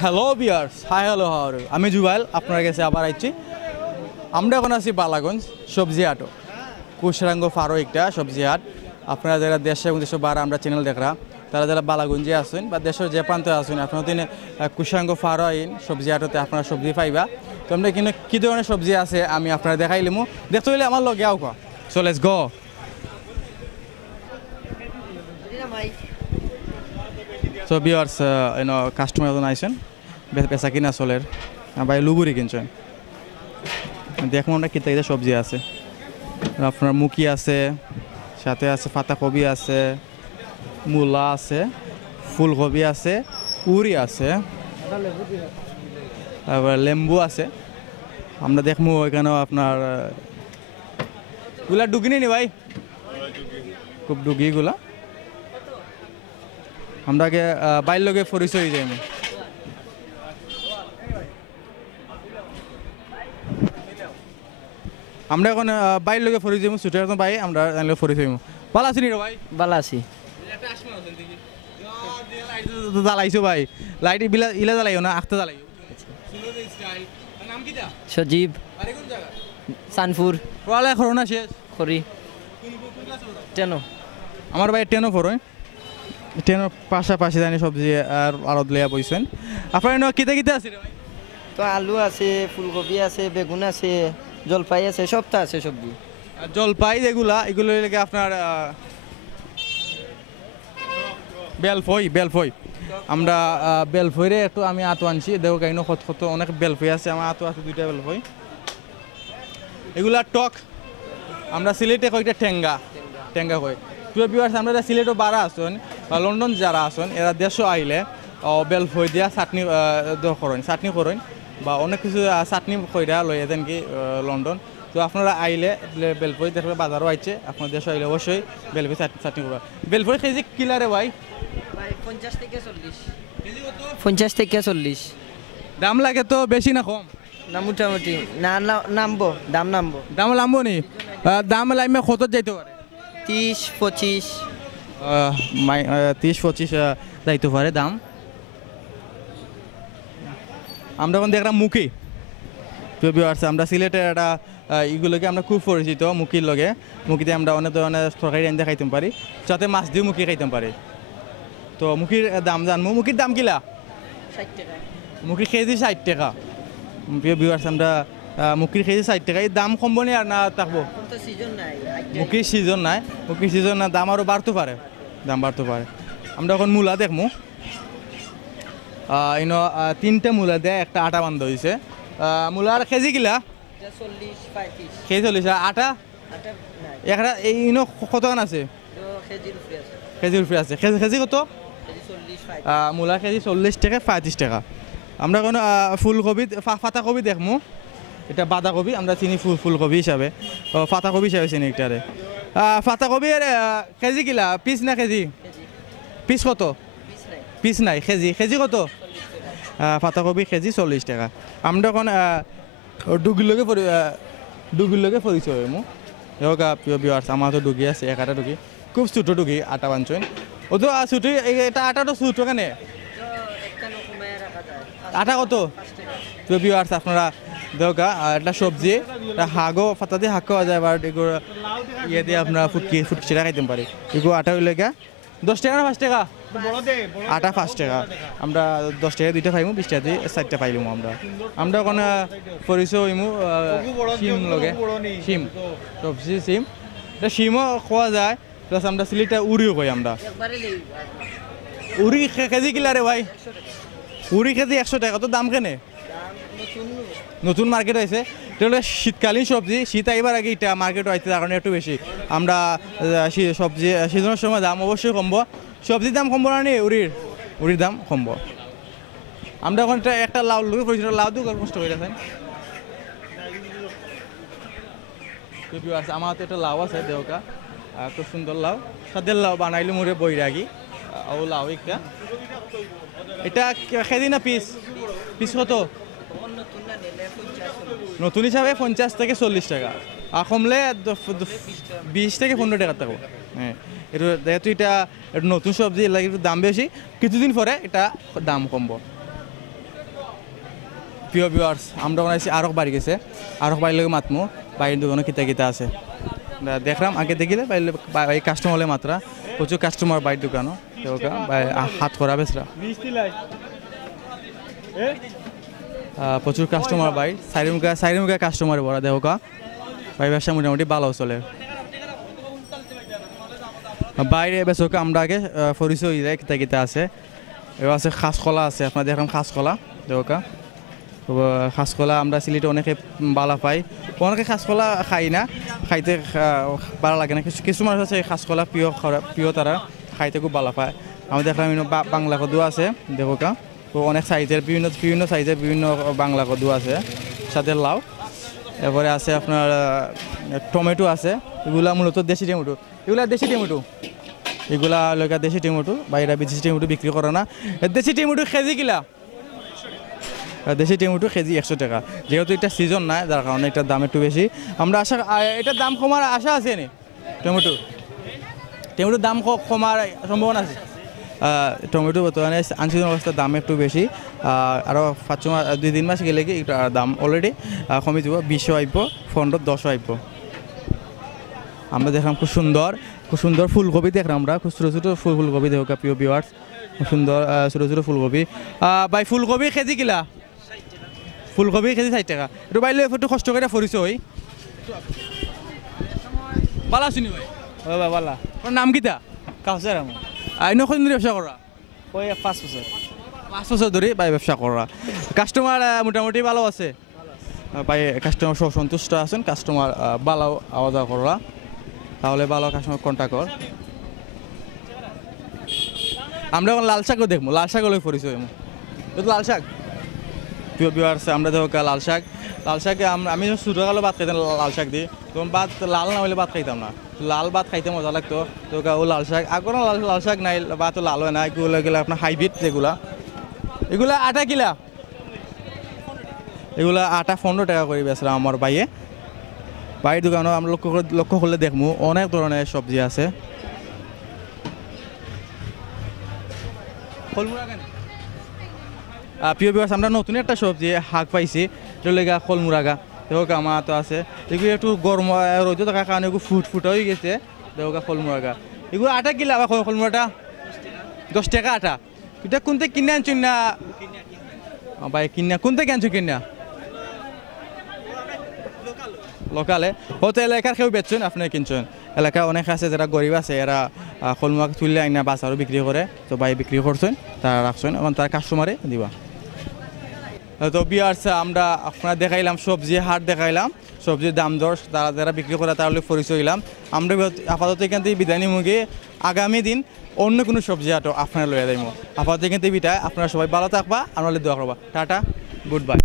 Hello বিয়ার্স, hi hello হাওয়ার, আমি Jubail আপনার কাছে আবার আইছি। আমরা এখন আছি বালাগঞ্জ সবজি হাটও, কুশরাঙ্গ ফারো একটা সবজি হাট। আপনারা যারা দেশে এবং দেশের বাইরে আমরা চ্যানেল দেখরা, তারা যারা বালাগঞ্জে আসেন বা দেশের যে প্রান্তে আসেন, আপনারা তিনি কুশরাঙ্গ ফারো আইন সবজি হাটতে আপনারা সবজি পাইবা। তো আমরা কিন্তু কী ধরনের সবজি আছে আমি আপনারা দেখাইলিমু, দেখতে হইলে আমার লগে আও। So let's go. সো বিয়ার্স, কাস্টমার এখন আইসেন বেচা কিনা চলের ভাই লুগুরি কিনছেন। দেখুন আমরা কিতা কিতা সবজি আছে, আপনার মুখি আছে, সাথে আছে পাতাকপি আছে, মূলা আছে, ফুলকপি আছে, উড়ি আছে, তারপর লেম্বু আছে। আমরা দেখবো এখানেও আপনার গুলা ডুগি নি ভাই, খুব ডুগি গুলা। আমরা আগে বাইর লগে পরিচয় যাই। আমরা এখন বাইর লগে ফরি যাবো, ছুটে এখন ভাই আমরা পরিচয় ভালো আছি নি রে ভাই? ভালো আছি। জ্বালাইছো ভাই, লাইট বিলা ইলা জ্বালাইও না, আখতে জ্বালাইও। সজীব, সানপুর, পড়ালেখা করো না শেষ খড়ি, কেন? আমার ভাই টেনও পড়োয়, টেনের পাশাপাশি জানি সবজি আর আড়ত লিয়া বইছেন। আপনার কিতে কিতে আছে রে ভাই? তো আলু আছে, ফুলকপি আছে, বেগুন আছে, জলপাই আছে, সবটা আছে সবজি। জলপাই যেগুলা এগুলো লেগে আপনার বেলফই বেলফই। আমরা বেলফইরে একটু আমি আতো আনছি, দেখো কাইনো কত কত অনেক বেলফই আছে, আমার আতো আছে দুইটা বেলফই। এগুলা টক, আমরা সিলেটে কয়েকটা টেঙ্গা টেঙ্গা কই। প্রিয় ভিউয়ার্স, আমরা সিলেটও বারা আসুন বা লন্ডন যারা আসুন, এরা দেশও আইলে বেলফই দিয়া চাটনি চাটনি করেন বা অনেক কিছু চাটনি কইরা লই যেন কি লন্ডন। তো আপনারা আইলে বেলফই দেখবে বাজারও আইছে, আপনার দেশে আইলে অবশ্যই বেলফই চাটনি করবা। বেলফই কেজি কিলারে ভাই? 50 থেকে 40। 50 থেকে 40 দাম লাগে তো বেশি না কম? না মোটামুটি না, নামবো, দাম নামবো। দাম নামবো নি? দাম লাইমে কত যাইতে পারে? 30, 25। 30-25 যাইতে পারে দাম। আমরা এখন দেখলাম মুখি। তো ভিউয়ার্স, আমরা সিলেটের একটা এগুলোকে আমরা খুব পরিচিত মুখির লগে। মুখিতে আমরা অনেক ধরনের তরকারি আনতে খাইতে পারি, যাতে মাছ দিয়ে মুখি খাইতে পারি। তো মুখির দাম জানবো। মুখির দাম কিলা? 60 টাকা। মুখির কেজি 60 টাকা। প্রিয় ভিউয়ার্স, আমরা মুখির কেজি 60 টাকা। এই দাম কমবো নি আর না থাকবো? মুখির সিজন নাই, মুখির সিজন না, দাম আরও বাড়তে পারে, দাম বাড়তে পারে। আমরা এখন মূলা দেখবো। ইনো 3টে মূলা দেয়, একটা আটা বান্ধ হয়েছে। মূলার কেজি কিলা? 40-35। কেজি 40। আটা একটা ইনো কতখান আছে? কেজির উপরে আছে। কেজি কত? মূলা কেজি 40 টাকা 35 টাকা। আমরা এখন ফুলকপি পাতাকপি দেখবো। এটা বাঁধাকপি আমরা চিনি, ফুলকপি হিসাবে, পাতাকপি হিসাবে চিনি একটারে। পাতাকপির কেজি কিলা? পিস না কেজি? পিস কত? পিস নাই, কেজি কেজি কত? পাতাকপি কেজি 40 টাকা। আমরা এখন ডুগির লগে পরিচয় মো হোক। প্রিয় ভিউয়ার্স, আমার তো ডুগি আছে, একটা ডুগি, খুব ছোটো ডুগি, আটা বাঞ্চন। ও তো ছুটি, এটা আটা তো ছোটো কেনে? আটা কত? প্রিয় ভিউয়ার্স, আপনারা দেখা একটা সবজি, হাগও পাতা দিয়ে হাগ খাওয়া যায়, বাট এগুলো ইয়ে দিয়ে আপনারা ফুটকি সেটা খাইতে পারি। এগুলো আটা হইলে 10 টাকা না 5 টাকা? আটা 5 টাকা। আমরা 10 টাকা 2টা খাইমু, 20 টাকা দিয়ে 4টা পাইলিমু। আমরা ওখানে পরিচয় হইমু শিম লগে, শিম সবজি, শিম এটা শিমও খাওয়া যায়, প্লাস আমরা সিলেটে উড়িও কই। আমরা উড়ি কেজি কিলা রে ভাই? উড়ি কেজি 100 টাকা। তো দাম কেনে? নতুন মার্কেট হয়েছে, তাহলে শীতকালীন সবজি, শীত আইবার আগে এটা মার্কেট হয়েছে, তার কারণে একটু বেশি। আমরা সবজি সিজনের সময় দাম অবশ্যই কমবো। সবজির দাম কমবো না নি? উড়ির দাম কমবো। আমরা এখন একটা লাউ লুকে পড়েছি, লাউ দিয়ে কষ্ট করে গেছেন। আমার হাতে একটা লাউ আছে, দেহকা খুব সুন্দর লাউ, সাদের লাউ বানাইলে মোরে বই রাখি। ও লাউ একটা, এটা কেজি না পিস? পিস কত? নতুন হিসাবে 50 থেকে 40 টাকা, আর কমলে 20 থেকে 15 টাকা থাকবো। হ্যাঁ, এটা যেহেতু এটা নতুন সবজি লাগে, একটু দাম বেশি, কিছুদিন পরে এটা দাম কমবো। প্রিয় ভিউয়ার্স আমরা বানাইছি আরও বাড়ি গেছে আরও বাড়ির লোক মাতমো বাইরের দোকানে কিতা আছে দেখলাম আগে দেখিলে বাইরে কাস্টমার হলে মাত্রা প্রচুর কাস্টমার বাইরের দোকানও দেওকা হাত করা বেসরা প্রচুর কাস্টমার বাই সাইডে কাস্টমার বড় দেওকা ভাই ব্যবসা মোটামুটি ভালো চলে বাইরে বেসকে আমরা আগে পরিচয় যায় কিতা আছে এবার আছে খাসকলা আছে আপনার দেখলাম খাসকলা দেওকা খাসকলা আমরা সিলেটে অনেকে বালা পাই অনেকে খাসকলা খাই না খাইতে ভালো লাগে না কিছু মানুষ আছে খাসকলা প্রিয় তারা খাইতে খুব ভালো পায় আমি দেখলাম বাংলা কদু আছে দেওকা তো অনেক সাইজের বিভিন্ন সাইজের বিভিন্ন বাংলা কদু আছে সাথে লাউ এরপরে আছে আপনার টমেটো আছে এগুলা মূলত দেশি টমেটো এগুলা লোকা দেশি টমেটো বাইরে বিদেশি টমেটো বিক্রি করে না দেশি টমেটো কেজি কিলা দেশি টমেটো কেজি 100 টাকা যেহেতু এটা সিজন নাই যার কারণে এটার দাম একটু বেশি আমরা এটার দাম কমার আশা আছে নি টমেটোর দাম কমার সম্ভাবনা আছে টমেটো বর্তমানে আনসিজন অবস্থার দাম একটু বেশি আরও 2 মাস গেলে কি এটার দাম অলরেডি কমে যাব 20 আইব 15-10 আইব আমরা দেখলাম খুব সুন্দর ফুলকপি দেখলাম আমরা খুব ছোটো ছোটো ফুলকপি দেখো প্রিয় ভিউয়ার্স খুব সুন্দর ছোটো ছোটো ফুলকপি ভাই ফুলকপি কেজি কিলা ফুলকপি কেজি 60 টাকা একটু বাইলে একটু কষ্ট করে ফরিস হই পালা শুনি ভাই ভাই বালা তোর নাম কিতা কাউসার আমার আইন কদিন ধরে ব্যবসা করা ওই 5 বছর 5 বছর ধরে ভাই ব্যবসা করা কাস্টমার মোটামুটি ভালো আছে ভাই কাস্টমার সব সন্তুষ্ট আছেন কাস্টমার ভালো আওয়াজ করা তাহলে ভালো কাস্টমার কন্ট্যাক্ট কর আমরা এখন লাল শাকও দেখবো লাল শাক হলে পরিচয় লাল শাক প্রিয় ভিউয়ার্স আমরা দেখো লাল শাক আমি ছোটোকালে ভাত খাইতাম লাল শাক দিয়ে তখন ভাত লাল না হলে ভাত খাইতাম না লাল ভাত খাইতে মজা লাগতো তো ও লাল শাক আগর লাল শাক নাই ভাত লাল হয় না এগুলো গেলে আপনার হাইব্রিড এগুলা আটা কিলা এগুলা আটা 15 টাকা করে বেচলাম আমার বাইরের দোকানও আমরা লক্ষ্য করলে দেখবো অনেক ধরনের সবজি আছে প্রিয় ভিউয়ার্স আমরা নতুন একটা সবজি শাক পাইছি লেগা খলমুরাগা দেখো আমার তো আছে এগুলো একটু গরম রোদ থাকার কারণে এগুলো ফুট হয়ে গেছে দেখো খলমুরাগা এগুলো আটা কিলা আবার খলমুরাটা 10 টাকা আটা এটা কোনতে কিনে আনছেন না ভাই কোনতে আনছো কিনা লোকালে হয়তো এলাকার কেউ বেচছেন আপনি কিনছেন এলাকায় অনেক আছে যারা গরিব আছে এরা খলমুরাগ তুললে আইনা বাজারও বিক্রি করে তো ভাই বিক্রি করছেন তারা রাখছেন এবং তার কাস্টমারে দিবা তো বিয়ার্স আমরা আপনারা দেখাইলাম সবজি হাট দেখাইলাম সবজির দাম দর তারা যারা বিক্রি করে তাহলে পরিচয় হইলাম আমরা আপাতত এখান থেকে বিদায় নিমুগে আগামী দিন অন্য কোনো সবজি হাটও আপনারা লইয়া যাইব আপাতত এখান থেকে বিদায় আপনারা সবাই ভালো থাকবা আমরা দোয়া করবা টাটা গুড বাই